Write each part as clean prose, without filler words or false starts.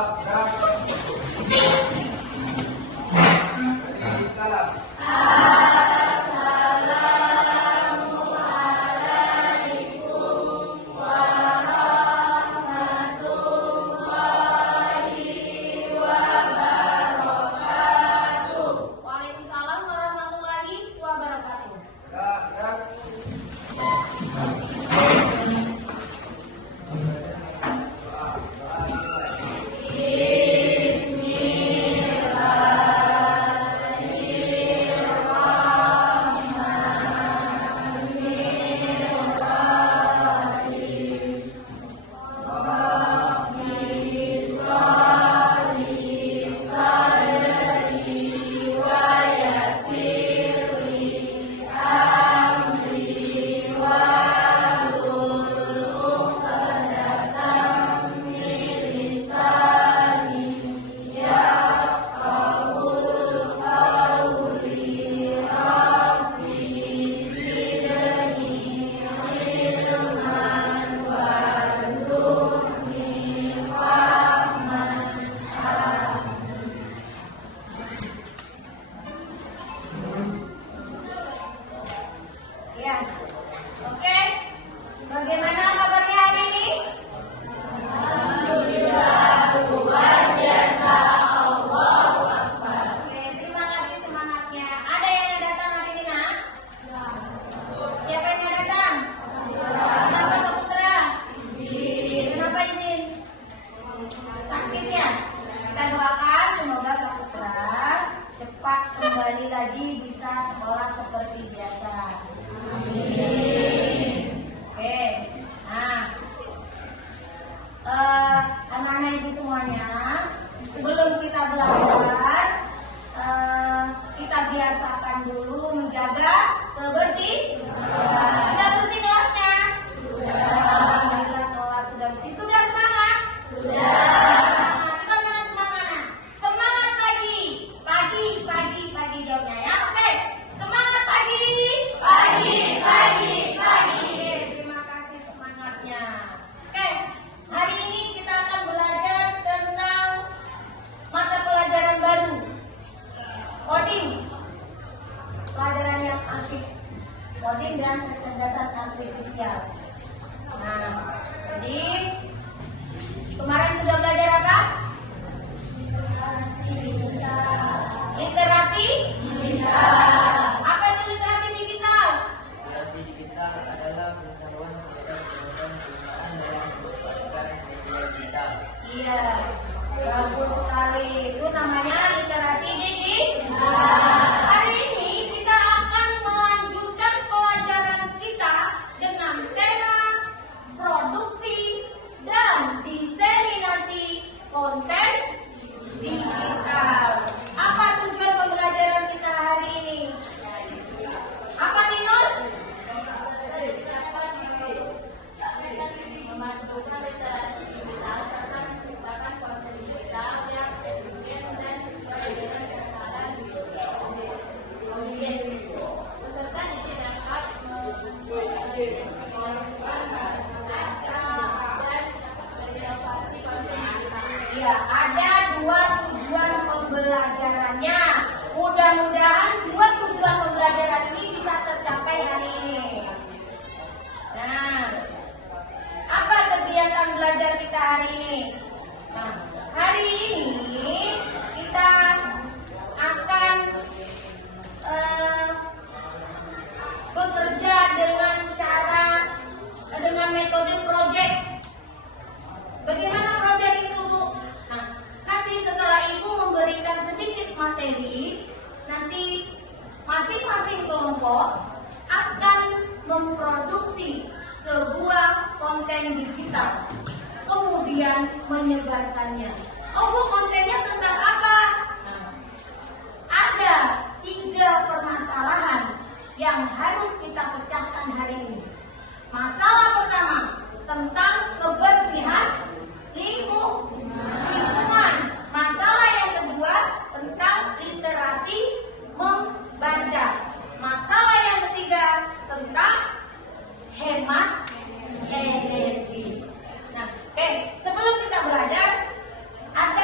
Waalaikumsalam warahmatullahi wabarakatuh. Ya, oke. Bagaimana kabarnya hari ini? Oke, terima kasih semangatnya. Ada yang nggak datang hari ini, nak? Siapa yang nggak datang? Kenapa Saputra? Kenapa izin? Sakit ya? Kita doakan semoga Saputra cepat kembali lagi bisa sekolah seperti biasa. Oke, nah, anak-anak ibu semuanya, sebelum kita belajar, kita biasakan dulu menjaga kebersihan. Sudah bersih kelasnya? Alhamdulillah kelas sudah bersih. Sudah semangat? Semangat. Kita mana semangat? Semangat pagi, pagi jawabnya ya. Oke, semangat pagi. Terima kasih semangatnya. Oke, hari ini kita akan belajar tentang mata pelajaran baru, coding. Pelajaran yang asyik, coding dan kecerdasan artifisial. Nah, jadi kemarin sudah belajar apa? Literasi. Apa itu literasi digital? Literasi digital adalah pengetahuan sekedar penggunaan dalam memanfaatkan media digital. Iya, bagus sekali. Itu namanya literasi digital. Hari ini kita akan melanjutkan pelajaran kita dengan tema produksi dan diseminasi konten digital. Apa tujuan pembelajaran kita hari ini? Apa, Tinur? Memadukan literasi digital serta menciptakan konten digital yang efisien dan sesuai dengan sasaran audiens. Peserta ini dapat menginspirasikan dan inovasi konten digital. Ya, ada dua tujuan pembelajarannya. Mudah-mudahan dua tujuan pembelajaran ini bisa tercapai hari ini. Nah, apa kegiatan belajar kita hari ini? Nah, hari ini kita akan bekerja dengan metode project. Bagaimana project itu, Bu? Nah, nanti setelah Ibu memberikan sedikit materi, nanti masing-masing kelompok akan memproduksi sebuah konten digital, kemudian menyebarkannya. Oh, Bu, kontennya tentang apa? Nah, ada 3 permasalahan yang harus kita pecahkan hari ini. Masalah pertama tentang kebersihan lingkungan. Masalah yang kedua tentang literasi membaca. Masalah yang ketiga tentang hemat energi. Nah, sebelum kita belajar, ada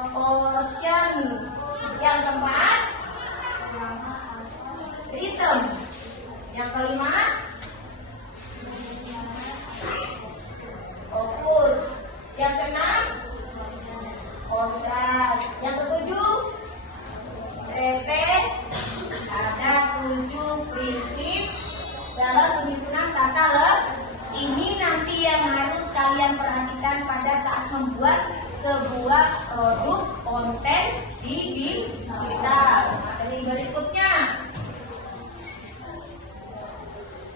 proportion. Yang keempat, rhythm. Yang kelima, fokus. Yang keenam, kontras. Yang ketujuh, repeat. Ada 7 prinsip dalam penyusunan tata letak. Ini nanti yang harus kalian perhatikan pada saat membuat sebuah produk konten di digital. Materi berikutnya,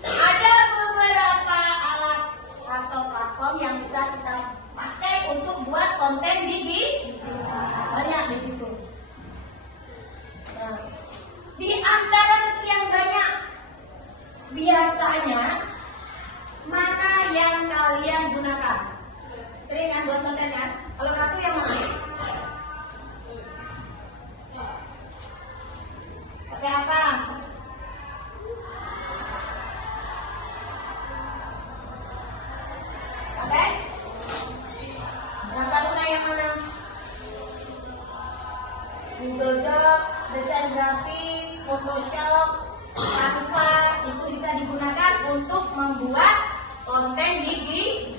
ada beberapa alat atau platform yang bisa kita pakai untuk buat konten di digital. Banyak di situ. Nah, di antara sekian banyak, biasanya mana yang kalian gunakan? Sering kan buat konten kan? Kalau Ratu yang mana? Pakai apa? Pakai? Ratu Luna yang mana? Google Doc, desain grafis, Photoshop, Canva, itu bisa digunakan untuk membuat konten digital.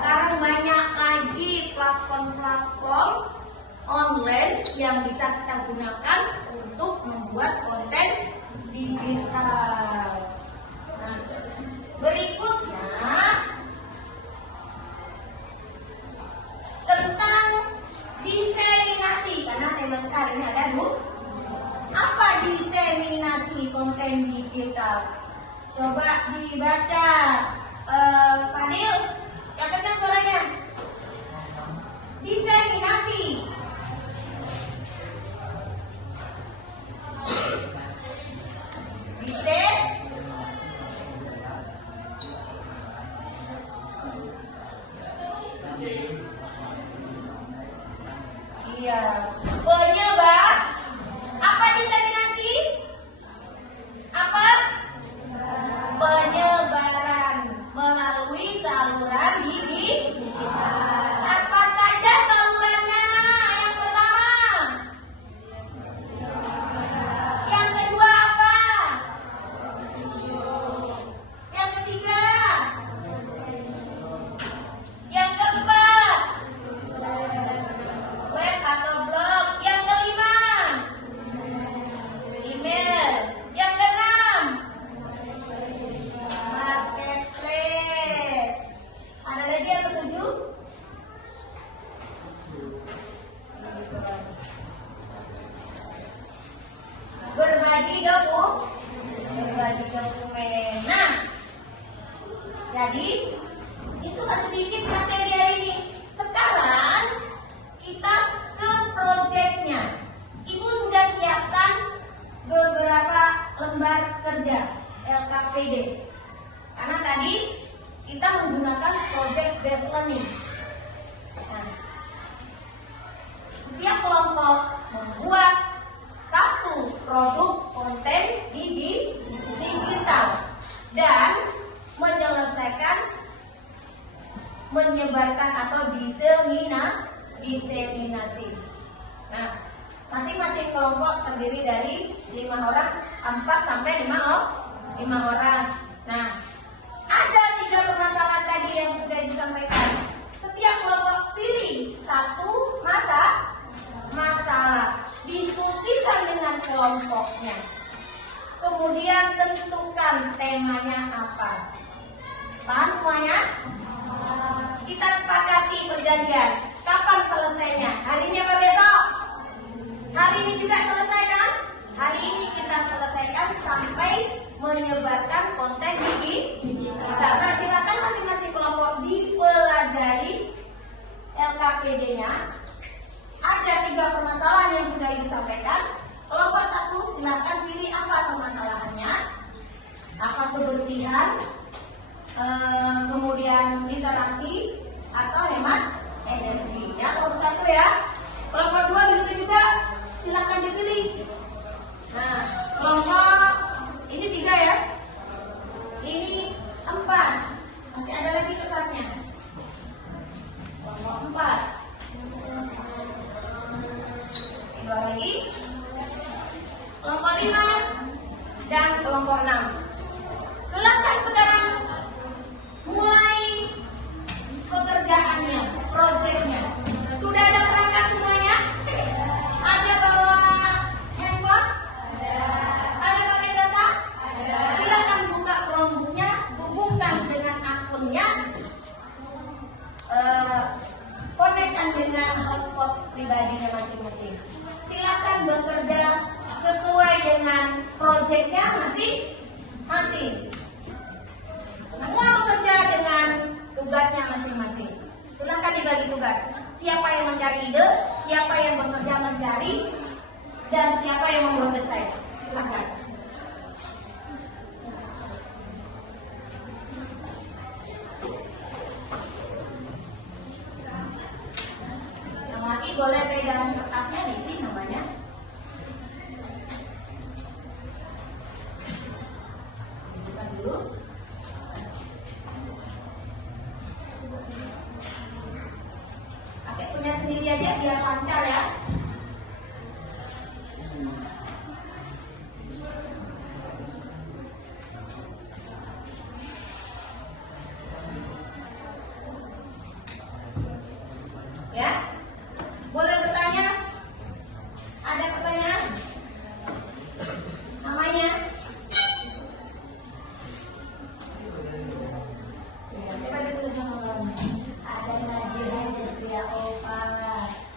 Sekarang banyak lagi platform-platform online yang bisa kita gunakan untuk membuat konten digital. Nah, berikutnya tentang diseminasi, karena tema kita hari ini ada apa diseminasi konten digital. Coba dibaca, Fadil, yang kencang suaranya. Diseminasi. Iya. Penyebar. Apa diseminasi? Apa? Penyebaran melalui saluran digital. Apa saja salurannya? Yang pertama. Yang kedua apa? Yang ketiga. Yang keempat, web atau blog. Yang kelima, email. Yang keenam, marketplace. Ada lagi yang ketujuh? Berbagi dokumen. Nah, jadi itu sedikit materi hari ini. Sekarang kita ke proyeknya. Ibu sudah siapkan beberapa lembar kerja LKPD. Karena tadi kita menggunakan project based learning. Nah, setiap kelompok membuat satu produk konten di digital dan menyebarkan atau diseminasi. Nah, masing-masing kelompok terdiri dari 5 orang, 4 sampai 5 orang. Nah, ada 3 permasalahan tadi yang sudah disampaikan. Setiap kelompok pilih satu masalah, diskusikan dengan kelompoknya. Kemudian tentukan temanya apa. Paham semuanya? Kita sepakati perjanjian. Kapan selesainya? Hari ini apa besok? Hari ini juga selesai kan? Hari ini kita selesaikan sampai menyebarkan konten digital. Nah, silakan masing-masing kelompok dipelajari LKPD-nya. Ada 3 permasalahan yang sudah disampaikan. Kelompok 1 silakan pilih apa permasalahannya. Apa kebersihan, kemudian literasi, atau hemat energi. Ya, kelompok 1 ya. Kelompok 2 begitu juga, silakan dipilih. Nah, kelompok ini 3 ya. Ini 4. Masih ada lagi kertasnya. Kelompok 4. lagi. Kelompok 5 dan kelompok 6. Silakan sekarang mulai pekerjaannya, proyeknya. Sudah ada perangkat semuanya? Ada bawa handphone? Ada pakai data? Silakan buka Chromebooknya, hubungkan dengan akunnya, konekkan dengan hotspot pribadinya masing-masing. Silakan bekerja sesuai dengan proyeknya masing-masing. Semua bekerja dengan tugasnya masing-masing. Silakan dibagi tugas. Siapa yang mencari ide, siapa yang bekerja mencari, dan siapa yang membuat desain. Silakan. Yang laki boleh pegang kertasnya, diisi namanya. Buka dulu. Pakai punya sendiri aja biar lancar ya. Ya, boleh bertanya? Ada pertanyaan? Namanya? Ya, coba ditulis sama kamu. Ada Nazira, Destia, Opa,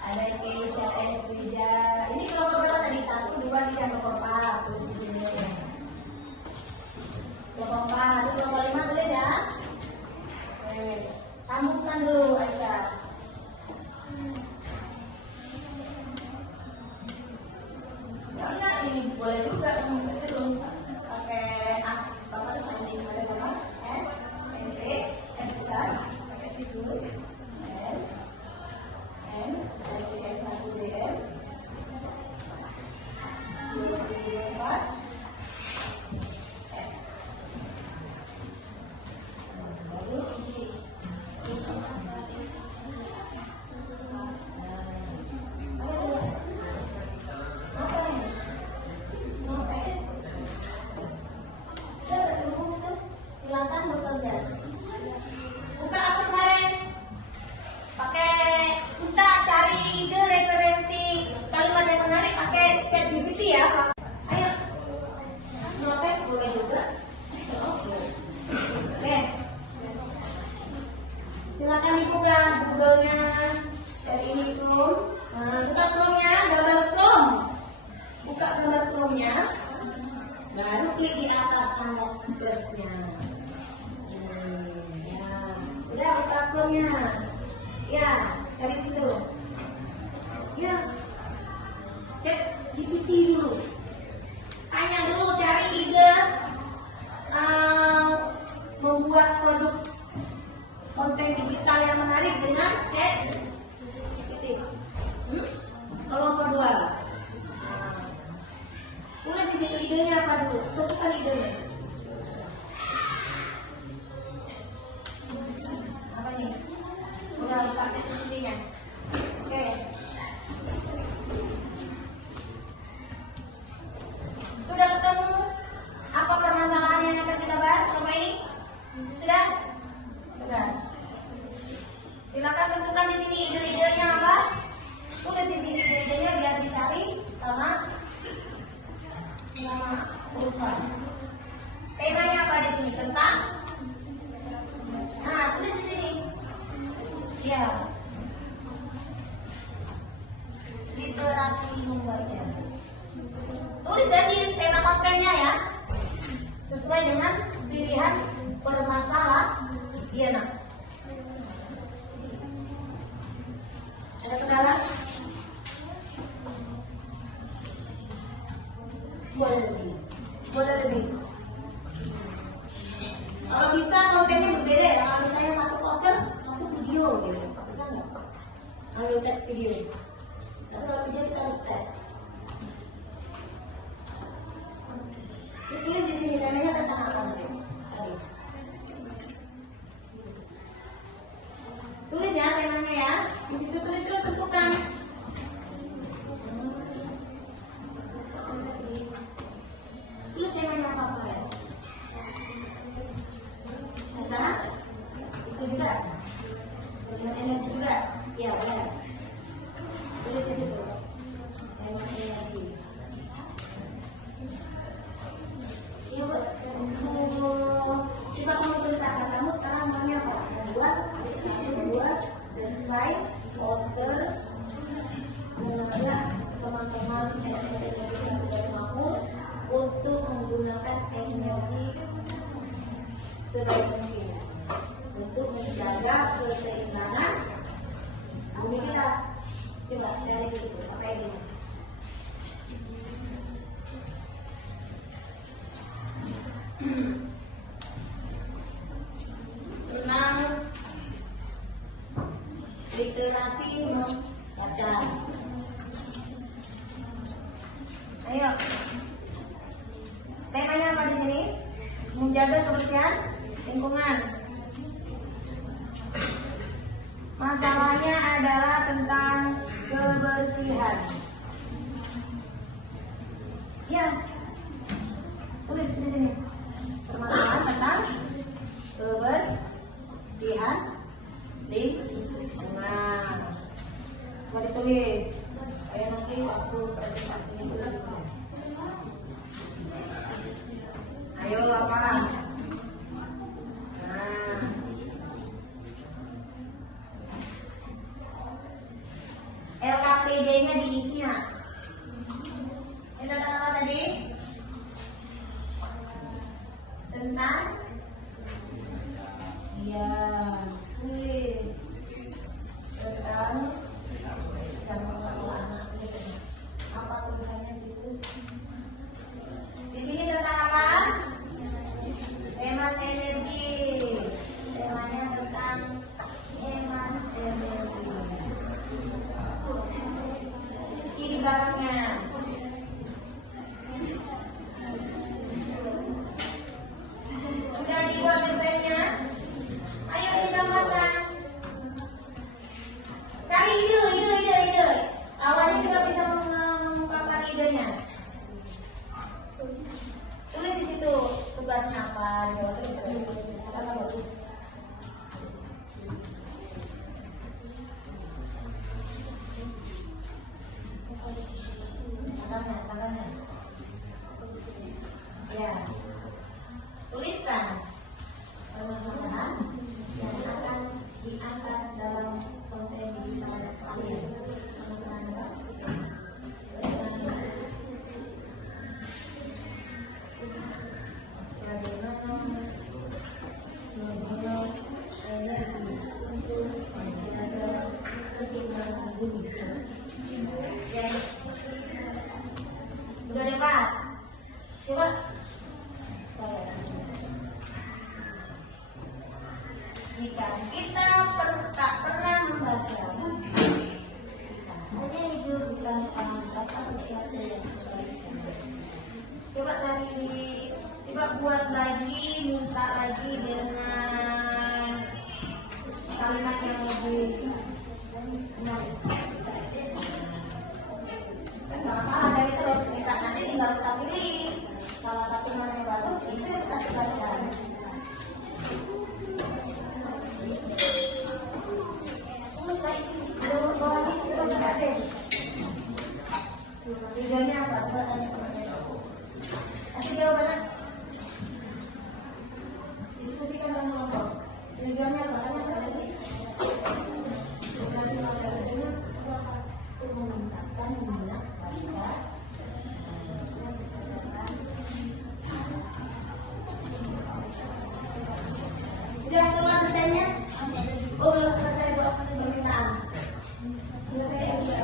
ada Keisha, Efrija. Ini kelompok berapa tadi? 1, 2, 3, kelompok 4. Tulis di sini. Kelompok 4, itu kelompok 5 tulis ya. Oke, sambungkan dulu Aisyah. Ya enggak, ini boleh juga kamu bisa terus pakai bapak tuh sama ini ada gambar S, N, P, S besar, pakai S dulu, S, N, 1 M 1 D M, 2 3 4, F. Baru kunci. Silakan bekerja. Buka apa kemarin? Pakai kita cari ide referensi kalimat yang menarik pakai ChatGPT ya. Ayo. Ngapain boleh juga? Oke. Silakan dibuka Google-nya dari ini Chrome. Buka Chrome-nya, gambar Chrome. Buka gambar Chrome-nya. Baru klik di atas tanda plusnya. Ya. Udah buka Chrome-nya. Ya, cari situ. Ya. Cek GPT dulu. Tanya dulu, cari ide membuat produk konten digital yang menarik dengan ChatGPT. Kelompok 2. Tulis di situ idenya apa dulu? Tentukan idenya. Apa nih? Udah buka ChatGPT-nya. Oke. Sudah ketemu apa permasalahan yang akan kita bahas selama ini? Sudah? Sudah. Silakan tentukan di sini ide-idenya apa? Tulis di sini ide-idenya biar dicari sama urutan. Temanya apa di sini? Tentang? Nah, tulis di sini. Ya. Literasi membaca. Tulis ya di tema kontennya ya. Sesuai dengan pilihan permasalahan dia nak. Ada kendala? Boleh lebih. Boleh lebih. Kalau bisa kontennya berbeda ya. Kalau misalnya satu poster, satu video gitu. Bisa nggak? Ambil teks video. Tapi kalau video kita harus teks. Tulis di sini temanya tentang apa nanti? Tulis ya temanya ya. Di situ tulis terus tentukan. sebaik mungkin untuk menjaga keseimbangan bumi kita. Coba cari di situ, pakai ini. Tentang literasi membaca. Ayo. Temanya apa di sini? Menjaga kebersihan lingkungan. Masalahnya adalah tentang kebersihan. Ya, tulis di sini. Permasalahan tentang kebersihan lingkungan. Mari tulis. Saya nanti waktu presentasinya dulu. Ayo apa? Nah. LKPD-nya diisi nak. Ini tentang apa tadi? Tentang ya, tulis tentang apa tulisannya situ? Di sini tentang apa? Hemat energi. Temanya tentang hemat energi. Isi di belakangnya. Sudah dibuat desainnya? Ayo ditambahkan. Cari ide. Awalnya juga bisa mengungkapkan idenya. Tulis di situ tugasnya apa, dijawab terus. Tangannya. Ya. Tuliskan permasalahan yang akan diangkat dalam konten digital kalian. Udah dapat? Coba. Jika kita tak pernah membaca buku, hanya hidup tanpa apa sesuatu yang kebaikan. Coba buat lagi, minta lagi dengan kalimat yang lebih menarik. Nggak masalah, dari terus kita nanti tinggal kita pilih salah satu mana yang bagus, itu yang kita selesaikan. Tujuannya apa? Coba tanya sama dia. Kasih jawabannya. Diskusikan dalam kelompok. Tujuannya apa? Tanya sama dia. Kasih jawabannya untuk meningkatkan minat baca. Sudah keluar desainnya? Oh, belum selesai buat permintaan. Selesai ya?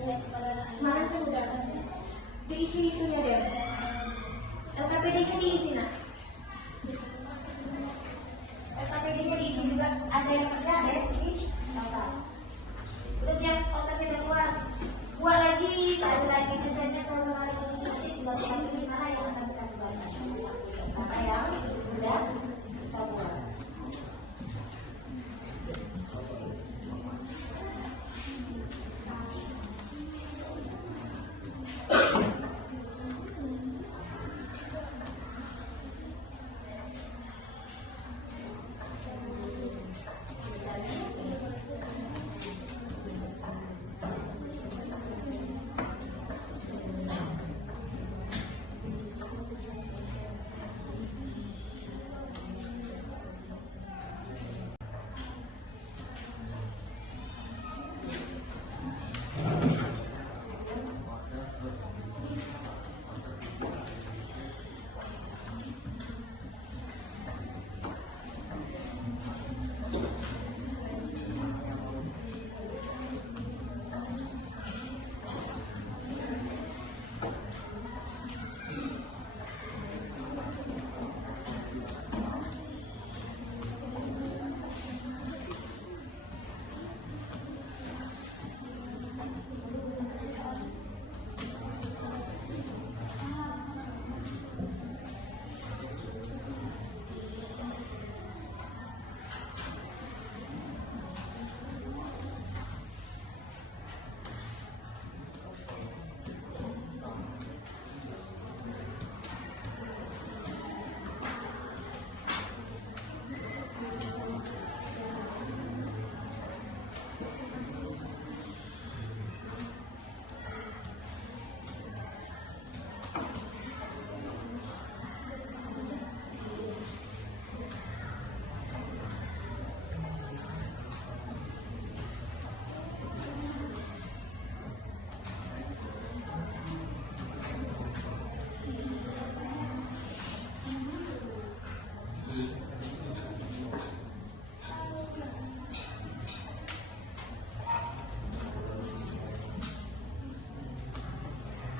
Kemarin kan udah diisi itu ya deh. LKPD-nya diisi nak. LKPD-nya diisi juga, ada yang kerja, ada yang isi. Terus yang OTP udah keluar, buat lagi, ada lagi desainnya sama hari ini. Nanti tinggal pilih mana yang akan kita sebarkan. Apa yang sudah kita buat.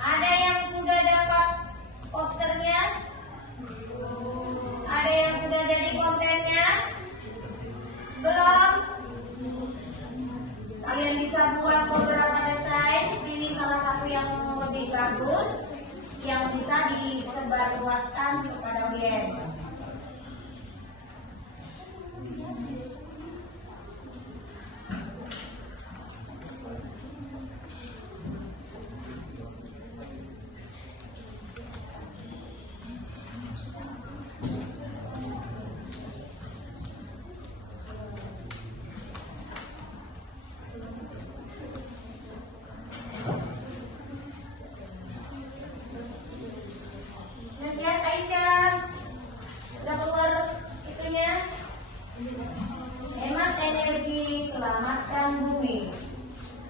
Ada yang sudah dapat posternya? Ada yang sudah jadi kontennya? Belum? Kalian bisa buat beberapa desain. Ini salah satu yang lebih bagus, yang bisa disebarluaskan kepada audiens. Lihat Aisyah, udah keluar itunya. Hemat energi, selamatkan bumi.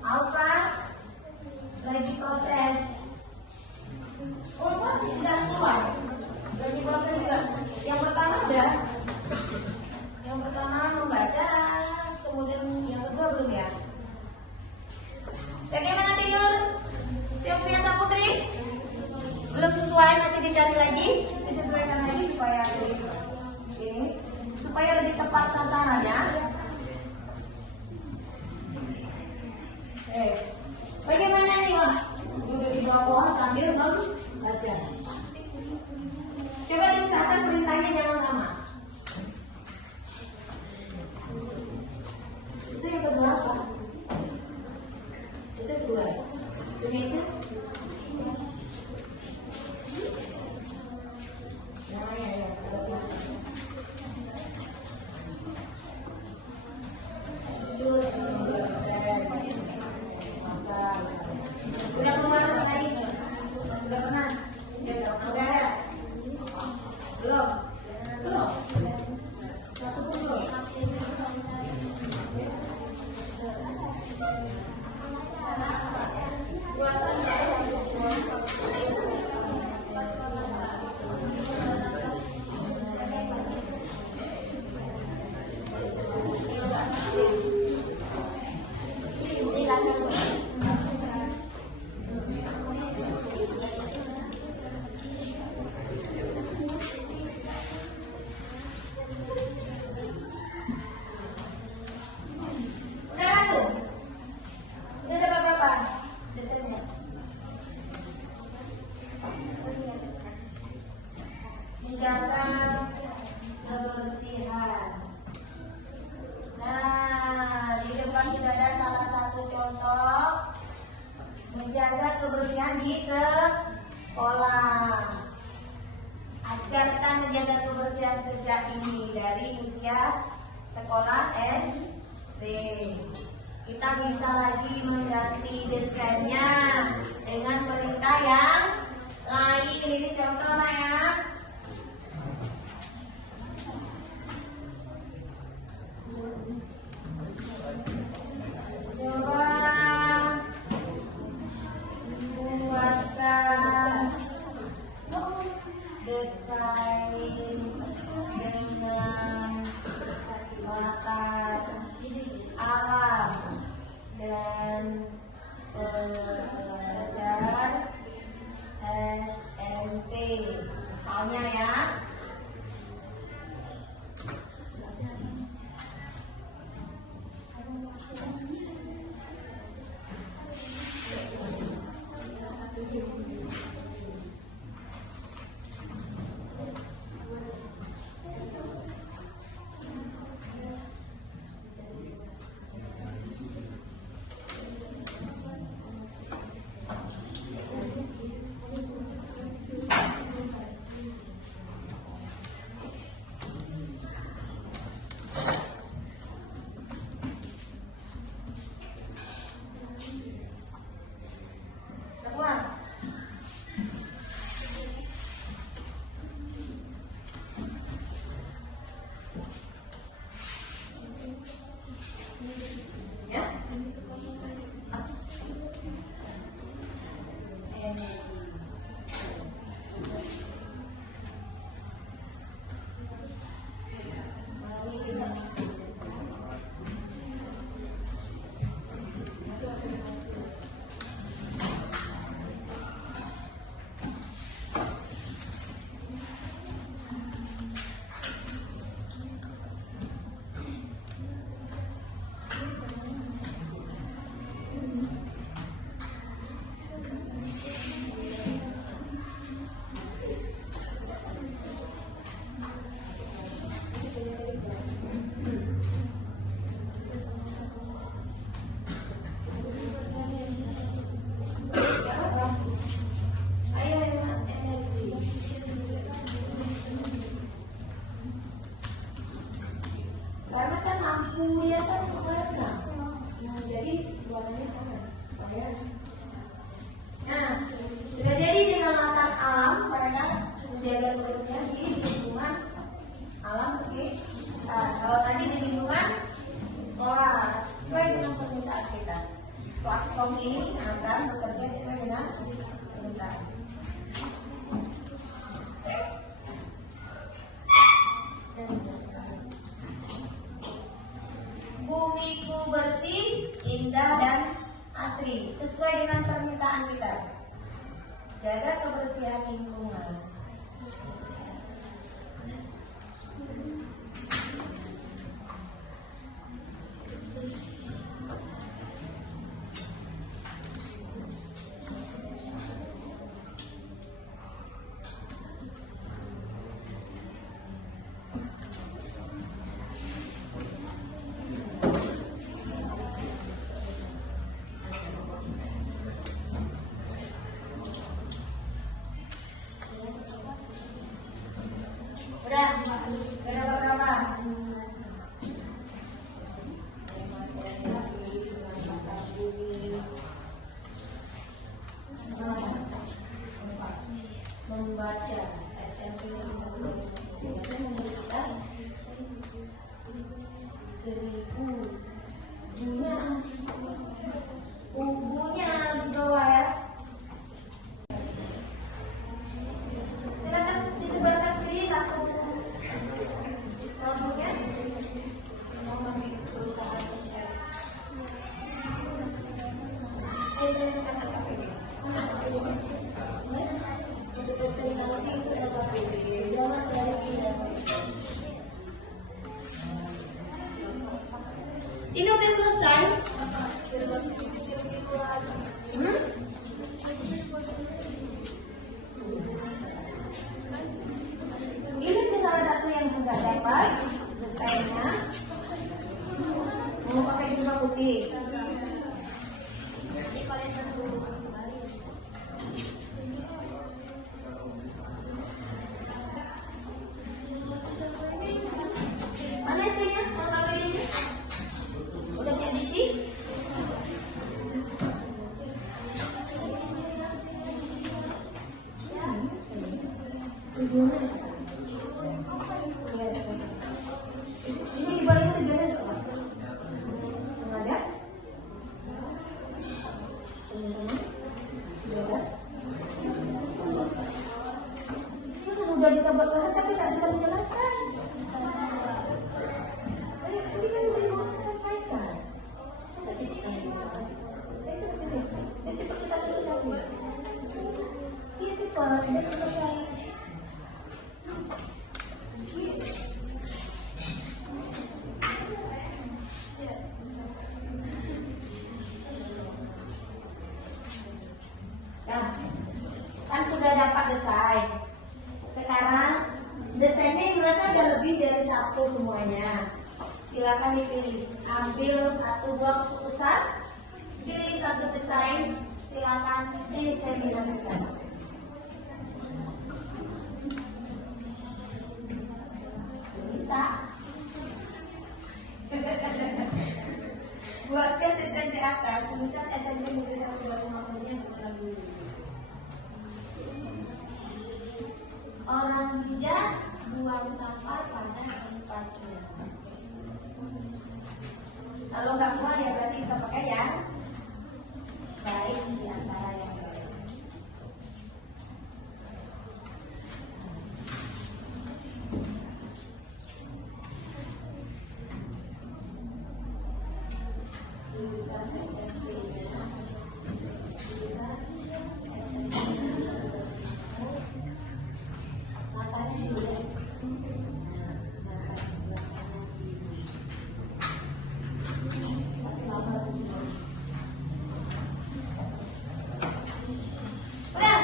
Alfa lagi proses. Oh, pasti udah keluar. Lagi proses juga. Yang pertama udah. Yang pertama membaca, kemudian yang kedua belum ya. Bagaimana tidur? Sylvia Saputri? Belum sesuai, masih dicari lagi, disesuaikan lagi supaya ini supaya lebih tepat sasarannya. Bagaimana nih wah? Duduk di bawah sambil membaca. Coba diusahakan perintahnya jangan sama. Itu yang kedua apa? Itu kedua. Ini itu. Udah keluar tadi? Udah pernah? Udah ada? Belum? Belum? Satu pun belum? Buatan kebersihan di sekolah. Ajarkan menjaga kebersihan sejak dini dari usia sekolah SD. Kita bisa lagi mengganti desainnya dengan perintah yang lain. Ini contoh ya. Coba buatkan desain dengan latar alam dan pelajar SMP, misalnya ya. Karena kan lampu dia kan warna, jadi warnanya sama. Nah, sudah jadi dengan latar alam, mereka menjaga kebersihan di lingkungan alam sekitar. Kalau tadi di lingkungan sekolah, sesuai dengan permintaan kita. Platform ini akan bekerja sesuai dengan permintaan. Bumiku bersih, indah dan asri, sesuai dengan permintaan kita. Jaga kebersihan lingkungan. Udah berapa? Membaca SMP bukunya di bawah ya. Silakan disebarkan pilih satu kelompoknya. Masih berusaha mencari. Saya suka KPD. Untuk presentasi itu ada KPD. Jangan dari tidak. Ini udah selesai. Ini salah satu yang sudah dapat desainnya. Mau pakai jubah putih. Nanti kalian Ini di balik itu gimana coba? Sengaja? Udah bisa buat banget tapi nggak bisa menjelaskan. Tadi kan saya mau sampaikan. Masa cepat kita kasih. Iya cepat, udah selesai. Nah, kan sudah dapat desain. Sekarang desainnya merasa ada lebih dari satu semuanya. Silakan dipilih. Ambil satu buah keputusan, pilih satu desain. Silakan diseminasikan. Kita buatkan desain di atas. Tulisan SMP Negeri 1 Batumakernya bukan dulu. Orang bijak buang sampah pada tempatnya. Kalau nggak buang ya berarti kita pakai yang baik di antara yang baik. Tulisan SMP-nya, tulisan SMP-nya. Matanya dulu ya. Udah?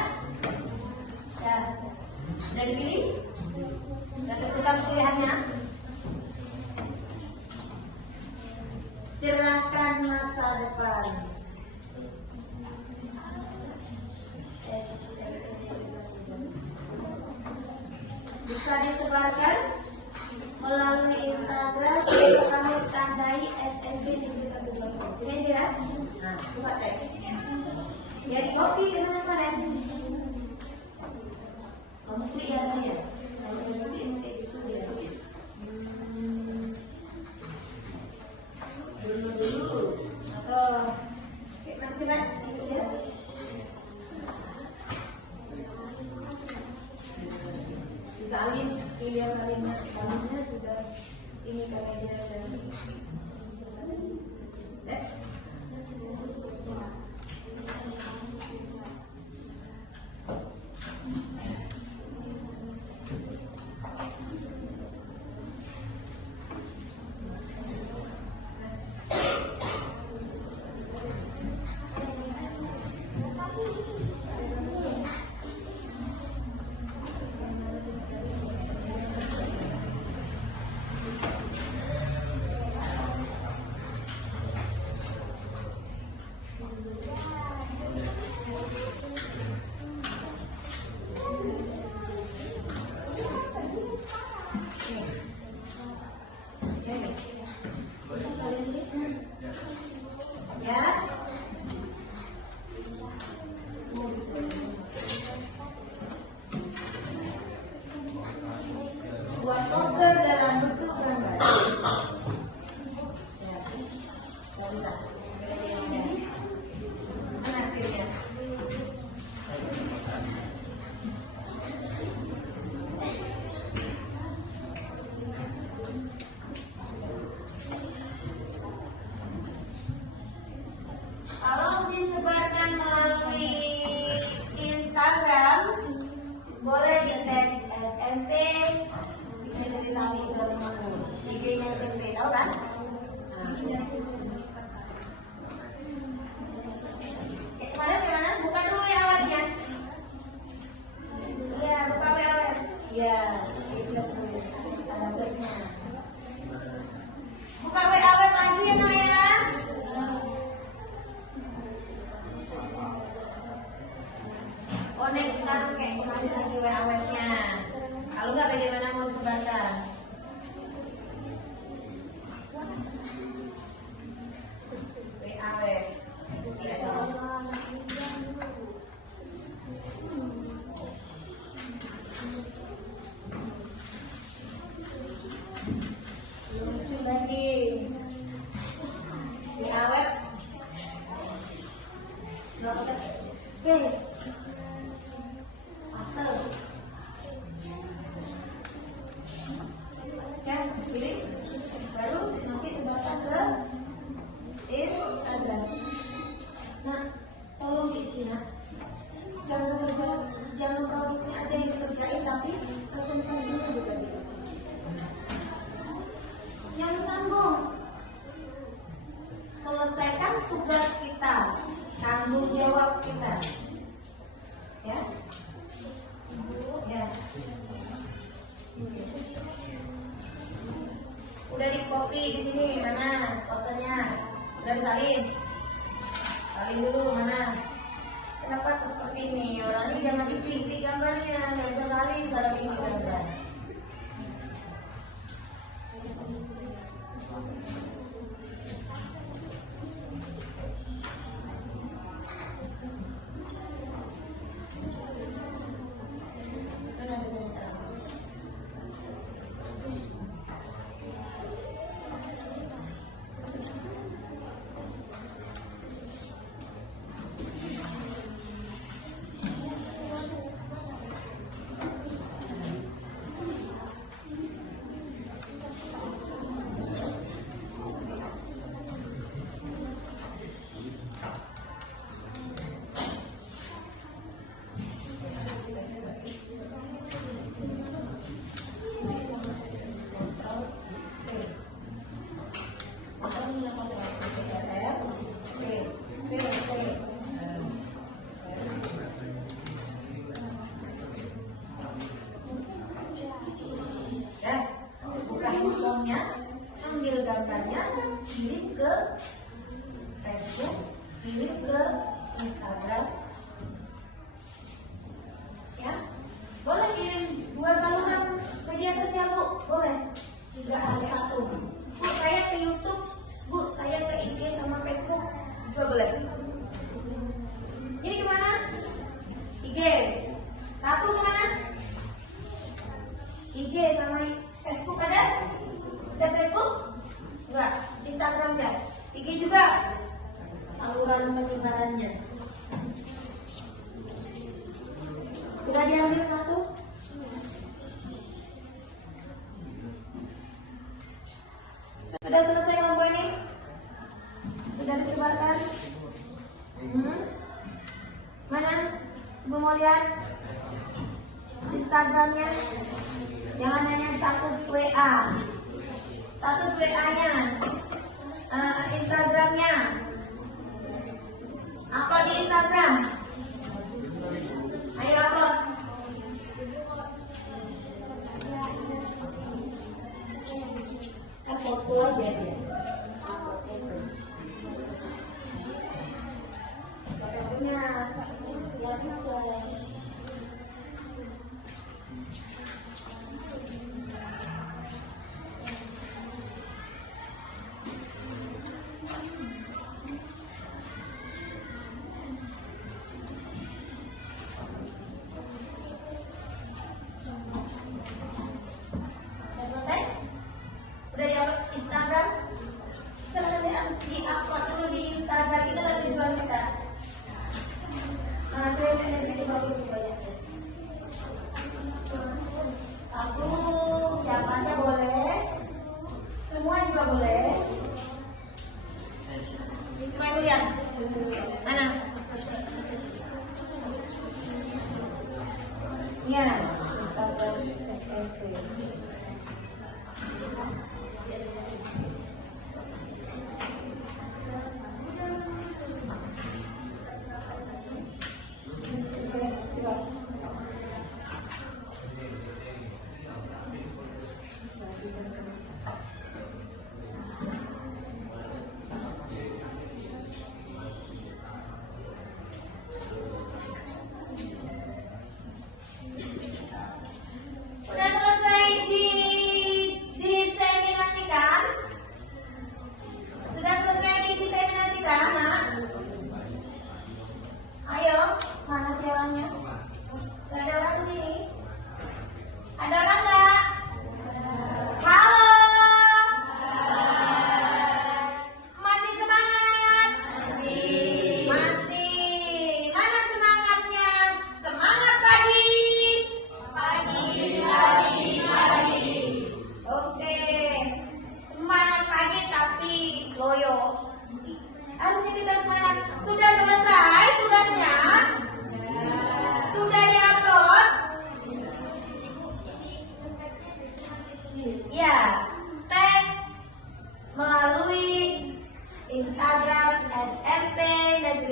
Ya. Udah dipilih? Udah tentukan pilihannya? Cerahkan masa depan. Bisa disebarkan melalui Instagram yang kami tandai SMP Negeri 1 Batumaker. Ini dia. Nah, coba tag. Ya di copy dengan kemarin. Kamu klik ya tadi ya. Kalau kamu klik kayak gitu dia. Dulu. Atau kayak cepat gitu ya. Salin, pilihan salinnya sudah ini karena dia ada. Ya. Buat poster dalam bentuk gambar. Ya. Nggak bisa. Mana hasilnya? Kalau disebarkan melalui Instagram, boleh di tag SMP Negeri 1 Batumaker. IG-nya SMP, tahu kan? Kemarin gimana? Buka dulu ya awalnya. Iya, buka WA. Iya, ini plus dulu. Ada plusnya. Buka WA lagi ya, Naya. Oh, next sekarang kayak kemarin lagi WA-nya. Kalau nggak bagaimana mau sebarkan? WA. Tidak tahu. Melakukan B. Pastel. Ya, pilih. Baru nanti sebarkan ke Instagram. Nah, tolong diisi nak. Jangan produknya aja yang dikerjain, tapi presentasinya juga diisi. Yang tanggung, selesaikan tugas kita, tanggung jawab kita. Ya, ya. Udah di copy di sini mana posternya? Udah disalin? Salin dulu mana? Kenapa seperti ini? Orangnya jangan dipilih gambarnya, nggak bisa salin kalau ini gambar. Mana bisa ditaruh? Buka handphonenya, ambil gambarnya, kirim ke Facebook, kirim ke Instagram. Ya, boleh kirim 2 saluran media sosial Bu, boleh. Tidak hanya 1. Bu, saya ke YouTube, Bu, saya ke IG sama Facebook juga boleh. Ini kemana? IG. Satu kemana? IG sama Facebook ada? Ada Facebook? Enggak. Instagram enggak? IG juga? Saluran penyebarannya. Sudah diambil 1? Sudah selesai kelompok ini? Sudah disebarkan? Mana? Ibu mau lihat Instagramnya? Jangan hanya status WA. Status WA-nya, Instagramnya. Upload di Instagram. Ayo upload. Foto aja dia. Fotonya lihat aja. Udah di-upload Instagram, silahkan di-upload dulu di Instagram. Itu adalah tujuan kita. Nah, itu bagus nih banyaknya. 1, siapa aja boleh, semua juga boleh. Coba ibu lihat, mana? Ya, Instagram SMC. Udah selesai di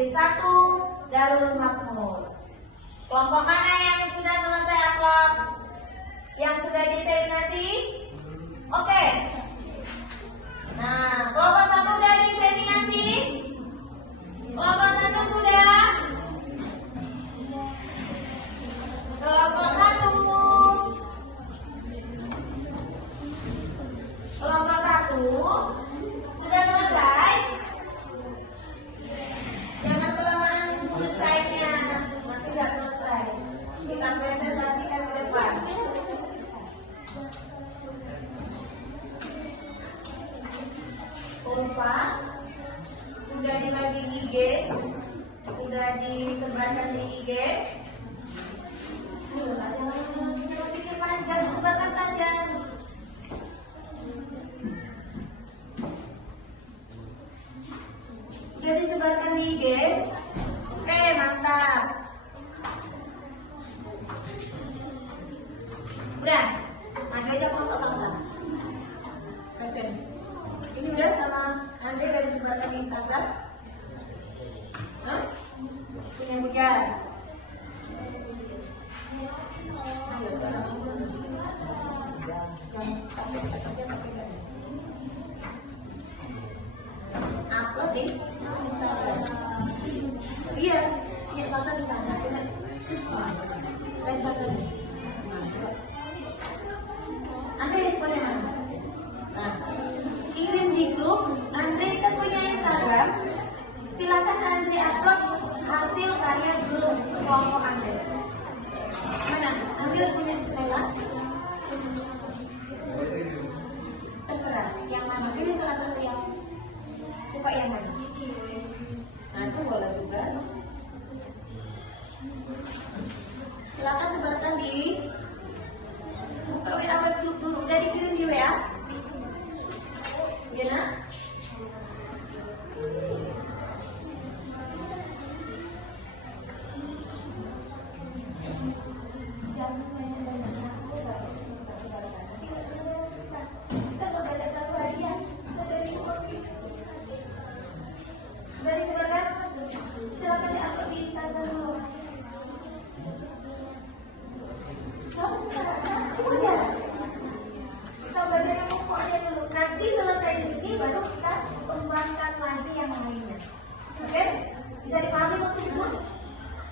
pilih satu, Darul Makmur. Kelompok mana yang sudah selesai upload? Yang sudah diseminasi? Oke. Nah, kelompok satu sudah diseminasi? Kelompok satu sudah? Kelompok satu. Kelompok satu sudah selesai? Jangan kelamaan selesainya, nanti tidak selesai. Kita presentasikan ke depan. Kurva sudah dibagi di IG, sudah disebarkan di IG. Jangan pikir panjang, sebarkan saja. Sudah disebarkan di IG. Oke, mantap. Udah, maju aja kelompok sama-sama. Present. Ini udah sama Andre udah disebarkan di Instagram. Hah? Punya bujar. Upload di Instagram. Iya, iya salsa di sana. Saya Instagram nih. Andre handphone mana? Nah, kirim di grup. Andre kan punya Instagram. Silakan Andre upload hasil karya grup kelompok Andre. Mana? Andre punya Nela? Terserah. Yang mana? Pilih salah satu yang suka yang mana? Nah, itu boleh juga. Silakan sebarkan di buka WA grup dulu. Udah dikirim di WA? Ya, nak? Sudah disebarkan? Silakan di-upload di Instagram dulu. Kamu sekarang, aja. Kita baca pokoknya dulu. Nanti selesai di sini baru kita kembangkan lagi yang lainnya. Oke? Bisa dipahami maksud dulu?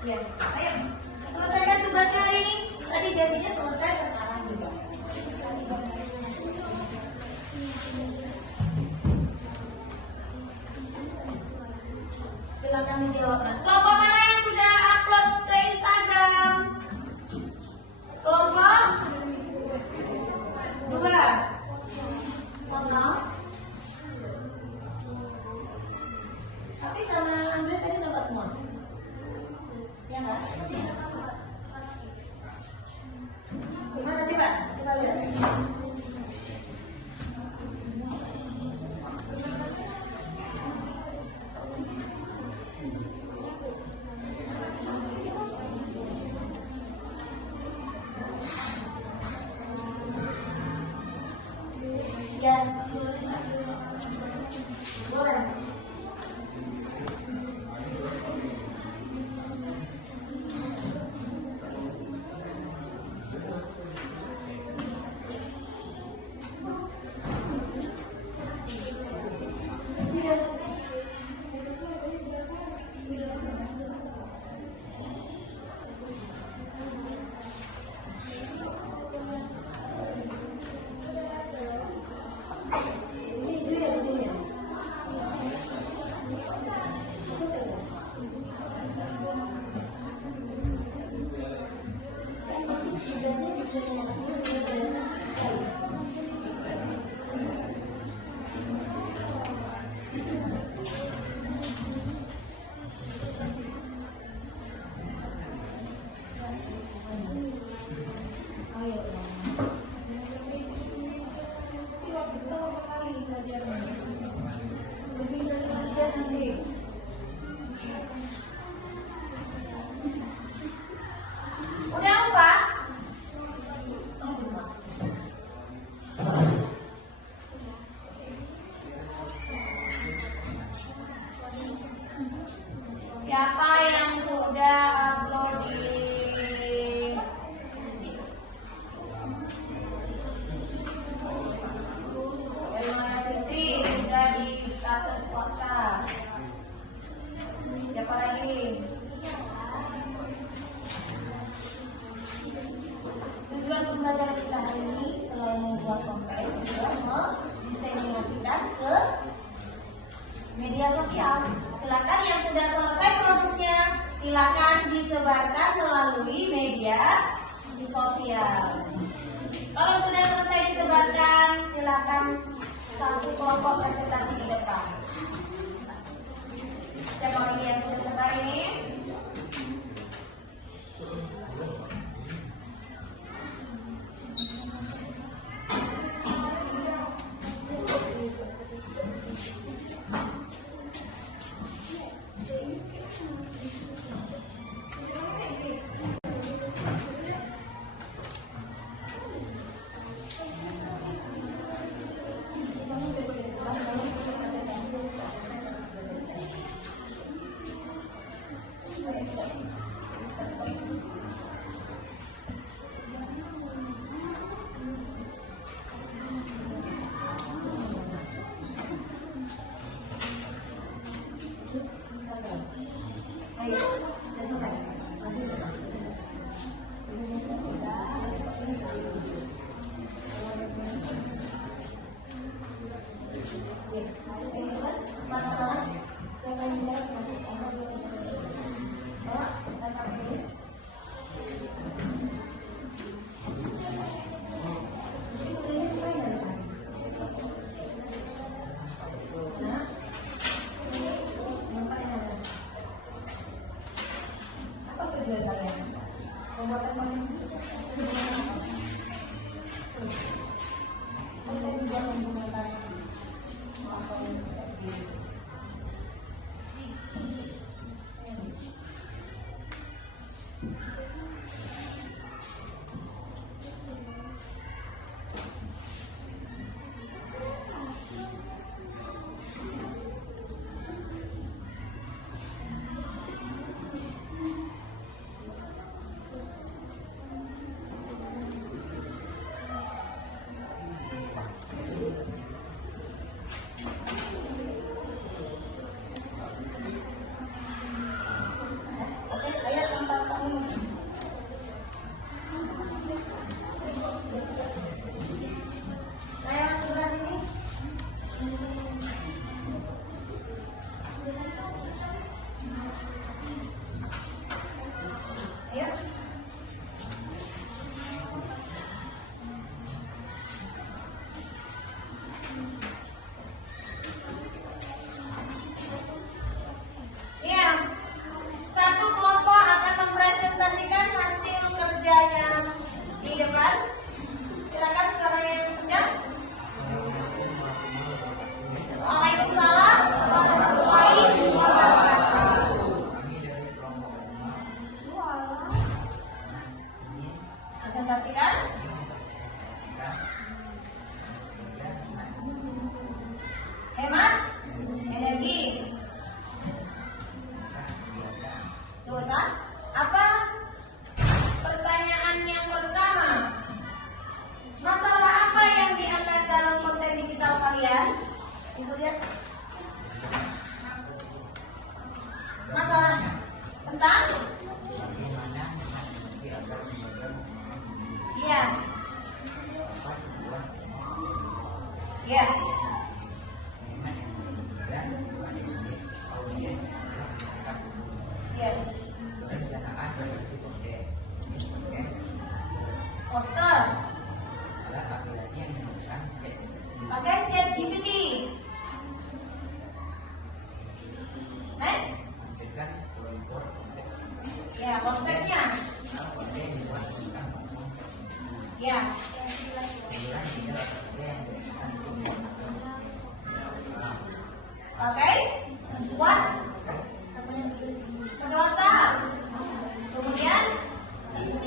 Ya. Ayo. Selesaikan tugasnya hari ini. Tadi janjinya selesai sekarang juga. Silakan dijawab. Kelompok mana yang sudah upload ke Instagram? Kelompok 2. Kelompok. Tapi sama Andre tadi dapat semua. Ya enggak? Gimana coba? Kita lihat. Siapa yang sudah upload di Fitri, sudah di status WhatsApp? Siapa lagi? Tujuan pembelajaran kita hari ini selain membuat konten juga mendiseminasikan ke media sosial. Silakan yang sudah selesai produknya, silakan disebarkan melalui media sosial. Kalau sudah selesai disebarkan, silakan satu kelompok presentasi di depan. Siapa lagi yang sudah selesai ini? Ayo, sudah selesai. Apa tujuan kalian? Pembuatan konten. Konten juga menggunakan presentasikan. Hemat energi. Terus apa? Pertanyaan yang pertama. Masalah apa yang diangkat dalam konten digital kalian? Itu dia. Masalah tentang? Iya. Iya. Iya. Poster. Pakai ChatGPT. Next. Ya, konsepnya. Ya. Oke. Buat pakai WhatsApp. Kemudian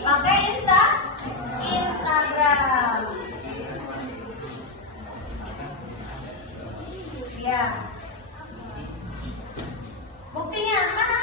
pakai Instagram. Ya. Buktinya mana?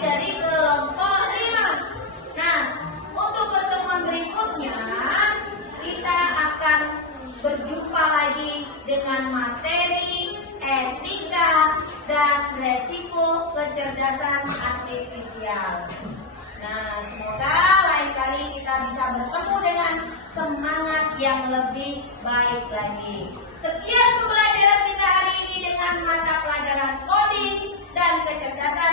dari kelompok 5. Nah, untuk pertemuan berikutnya kita akan berjumpa lagi dengan materi etika dan resiko kecerdasan artifisial. Nah, semoga lain kali kita bisa bertemu dengan semangat yang lebih baik lagi. Sekian pembelajaran kita hari ini dengan mata pelajaran coding dan kecerdasan